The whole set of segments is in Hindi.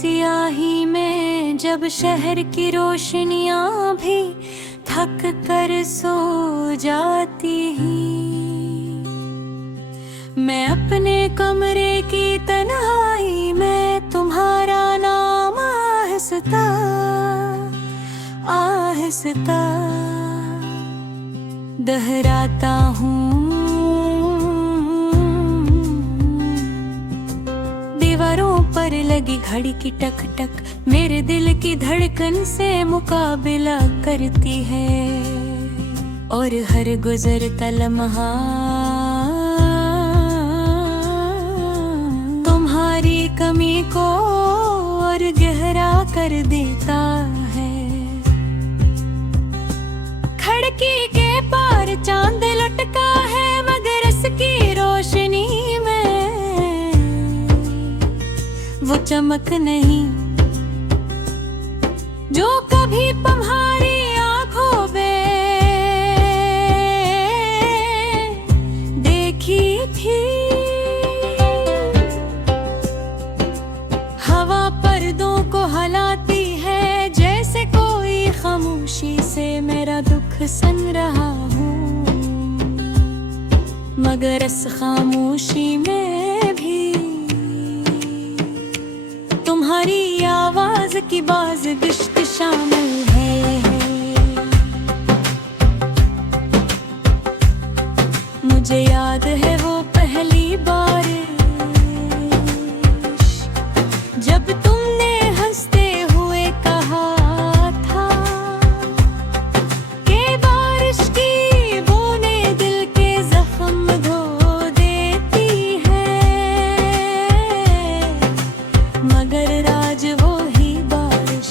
सियाही में जब शहर की रोशनियां भी थक कर सो जाती हैं, मैं अपने कमरे की तन्हाई में तुम्हारा नाम आहिस्ता आहिस्ता दोहराता हूँ। दीवारों पर लगी घड़ी की टक टक मेरे दिल की धड़कन से मुकाबला करती है, और हर गुजरता लम्हा तुम्हारी कमी को और गहरा कर देता है। खिड़की के पार चांद लटका है मगर इसकी रोशनी में वो चमक नहीं जो कभी तुम्हारी आंखों में देखी थी। हवा पर्दों को हिलाती है जैसे कोई खामोशी से मेरा दुख सुन रहा हूँ, मगर इस खामोशी में भी तुम्हारी आवाज की बाज़गिश्त शामिल है। मुझे याद है वो पहली बारिश जब तुमने हंसते हुए कहा था कि बारिश की बूंदें दिल के जख्म धो देती है, मगर आज वो ही बारिश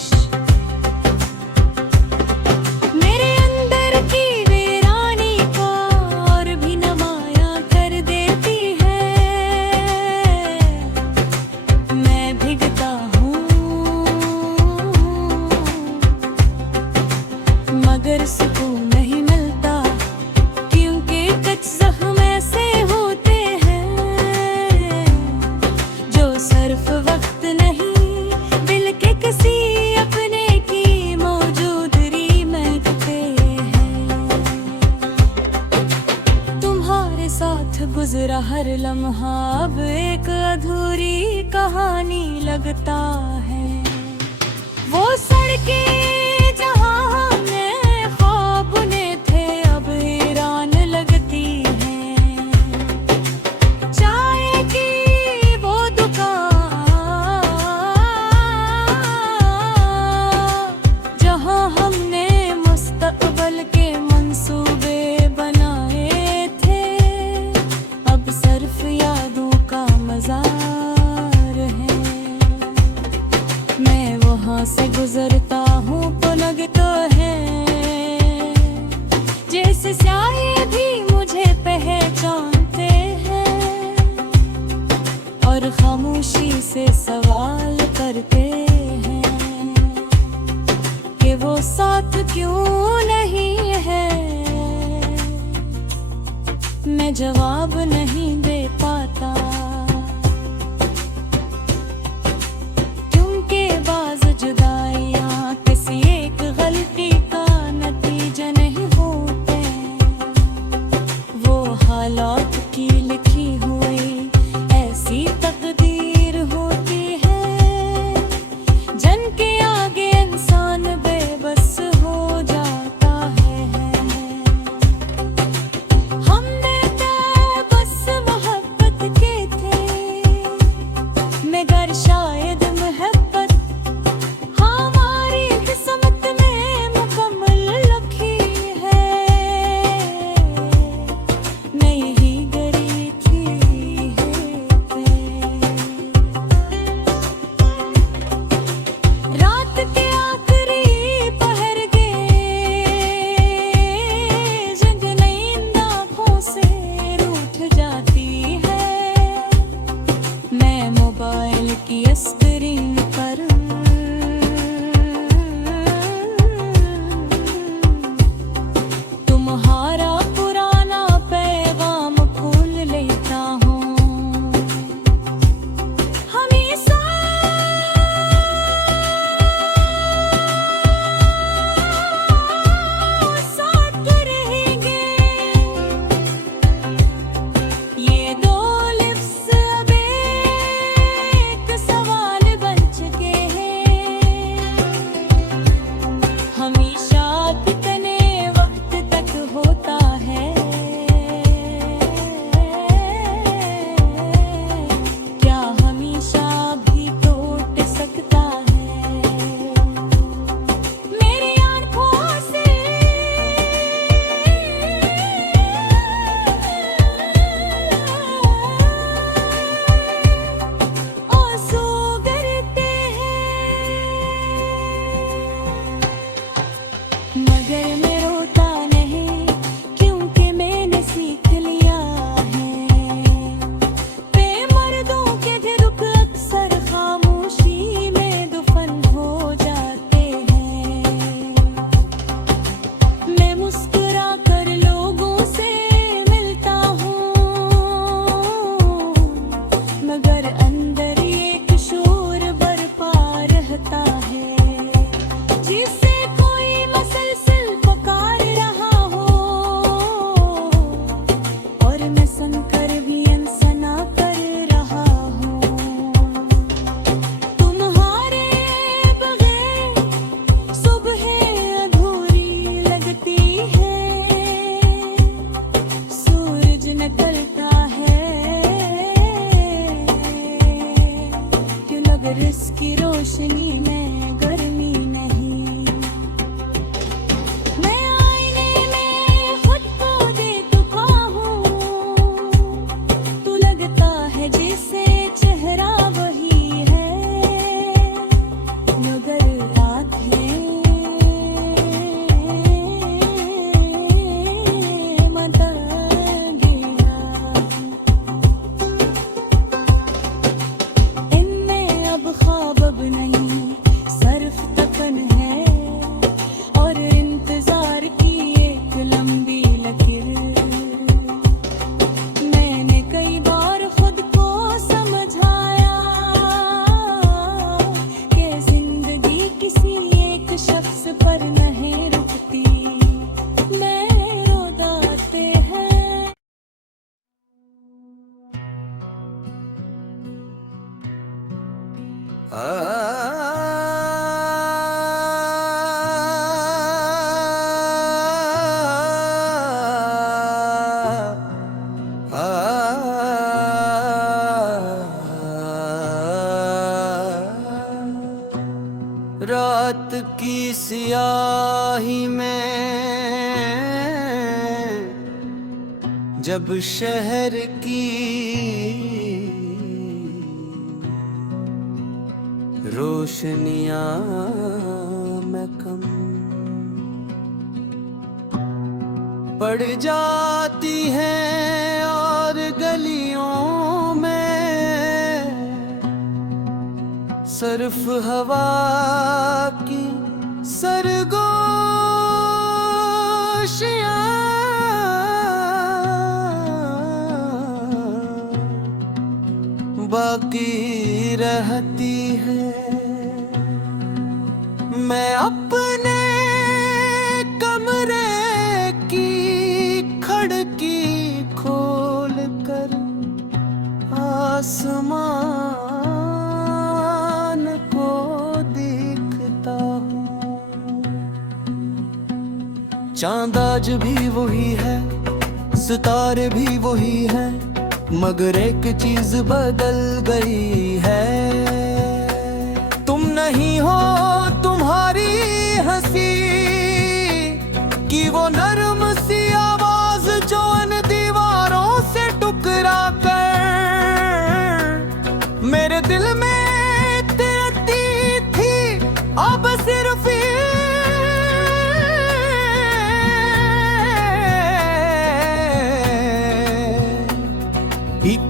मेरे अंदर की वीरानी को और भी नुमायां कर देती है। मैं भीगता हूँ मगर सुकून नहीं मिलता, क्योंकि कुछ जख्म ऐसे होते हैं जो सिर्फ वक्त नहीं बल्कि किसी अपने की मौजूदगी में ढके हैं। तुम्हारे साथ गुजरा हर लम्हा अब एक अधूरी कहानी लगता है। वो सड़कें जहाँ हमने ख्वाब बुने थे अब वीरान लगती हैं। चाय की वो दुकान जहाँ हमने मुस्तकबल के मंसूबे बनाए थे अब सिर्फ यादों का मज़ार है। मैं वहाँ से गुजरता हूँ तो लगता है जैसे स्याही भी मुझे पहचानते हैं और खामोशी से सवाल करते हैं कि वो साथ क्यों नहीं है। मैं जवाब नहीं दे पाता क्योंकि बाज़ जुदाइयाँ किसी एक गलती का नतीजा नहीं होते, वो हालात की लिखी हुई ऐसी तकदीर होती है जिनके आगे इंसान बेबस हो जाता है। हमने बस रात की सियाही में जब शहर की रोशनियां में कम पड़ जाती हैं और गलियों में सिर्फ हवा की सरगोशियां बाकी रहती है। मैं अपने कमरे की खिड़की खोल कर आसमान को देखता हूँ। चांद आज भी वही है, सितारे भी वही हैं, मगर एक चीज बदल गई है। तुम नहीं हो, तुम्हारी हंसी की वो नरम सी आवाज जो इन दीवारों से टकरा कर मेरे दिल में तिरती थी, अब सिर्फ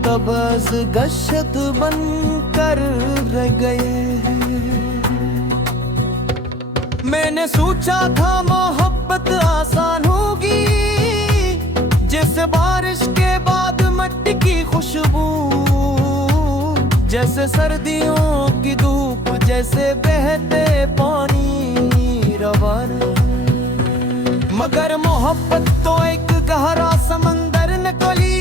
तबस गशत बनकर रह गए हैं। मैंने सोचा था मोहब्बत आसान होगी, जैसे बारिश के बाद मिट्टी की खुशबू, जैसे सर्दियों की धूप, जैसे बहते पानी रवाना। मगर मोहब्बत तो एक गहरा समंदर निकली,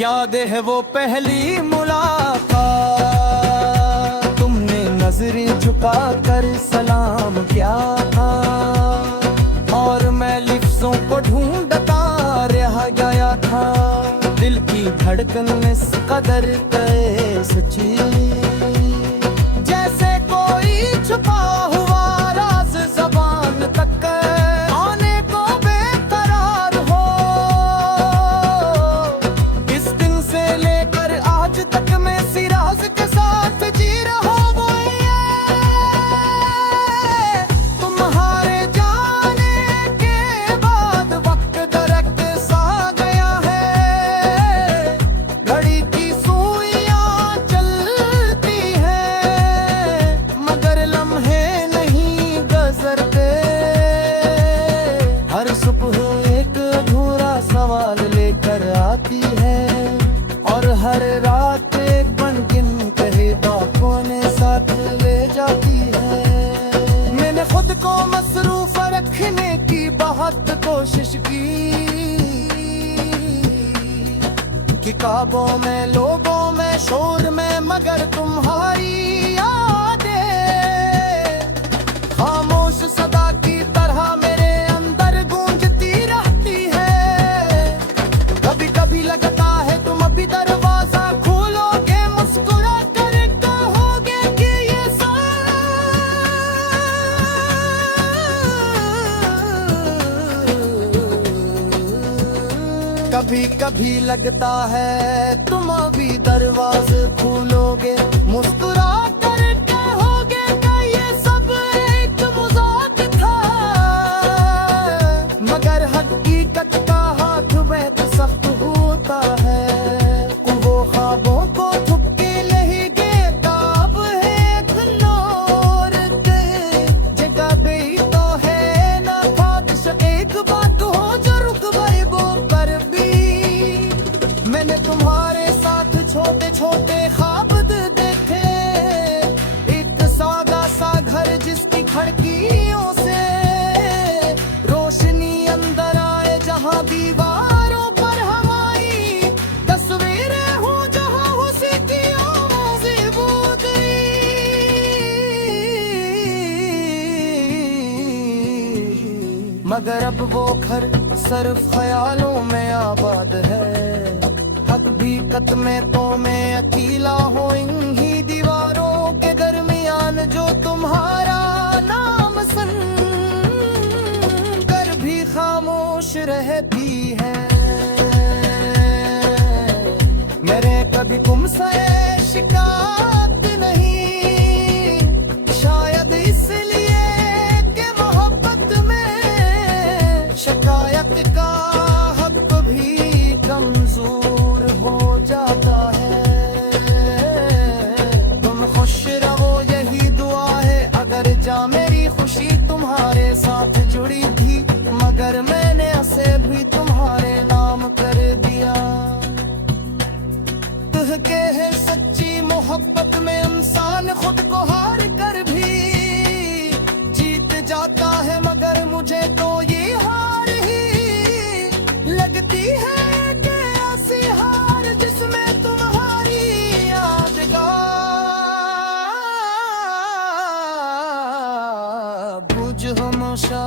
याद है वो पहली मुलाकात, तुमने नजरें झुका कर सलाम किया था, और मैं लफ्ज़ों को ढूंढता रह गया था। दिल की धड़कन इस कदर तय सच्ची, जैसे कोई छुपा हुआ राज ज़बान तक आने को बेकरार हो। इस दिन से लेकर आज तक मैं इसी राज के साथ जी रहा हूँ। तुम्हारे जाने के बाद वक्त दरख्त सा गया है, घड़ी की सुइयां चलती हैं, मगर लम्हे नहीं गुजरते। हर सुबह एक अधूरा सवाल लेकर आती है, और हर रात एक बनकिन कहे बातों ने साथ ले जाती है। मैंने खुद को मसरूफ रखने की बहुत कोशिश की, कि ख्वाबों में, लोगों में, शोर में, मगर तुम्हारी यादें खामोश सदा की तरह मेरे अंदर गूंजती रहती है। कभी कभी लगता है तुम अभी दरवाजा खोलोगे, मुस्कुरा कर कहोगे कि ये कभी कभी लगता है तुम अभी दरवाजे खोलोगे, मुस्कुरा कर कहोगे कि ये सब एक मजाक था, मगर हकीकत का हाथ बहुत सख्त होता है। वो ख्वाबों को थुपके लहेगे ताब है खनोर के, जगह भी तो है ना ख्वाबिश मगर अब वो घर सिर्फ ख्यालों में आबाद है। हकीकत में तो मैं अकेला हूँ इन्हीं दीवारों के दरमियान, जो तुम्हारा नाम सुन कर भी खामोश रहती है। मेरे कभी तुमसे शिकायत नहीं, शायद इसलिए कि मोहब्बत में शिकायत का हक भी कमजोर हो जाता है। तुम खुश रहो यही दुआ है, अगर जा मेरी खुशी तुम्हारे साथ जुड़ी थी, मगर मैंने उसे भी तुम्हारे नाम कर दिया। के है सच्ची मोहब्बत में इंसान खुद को हार कर भी जीत जाता है, मगर मुझे तो ये हार ही लगती है कि ऐसी हार जिसमें तुम्हारी यादगार बुझ खामोशा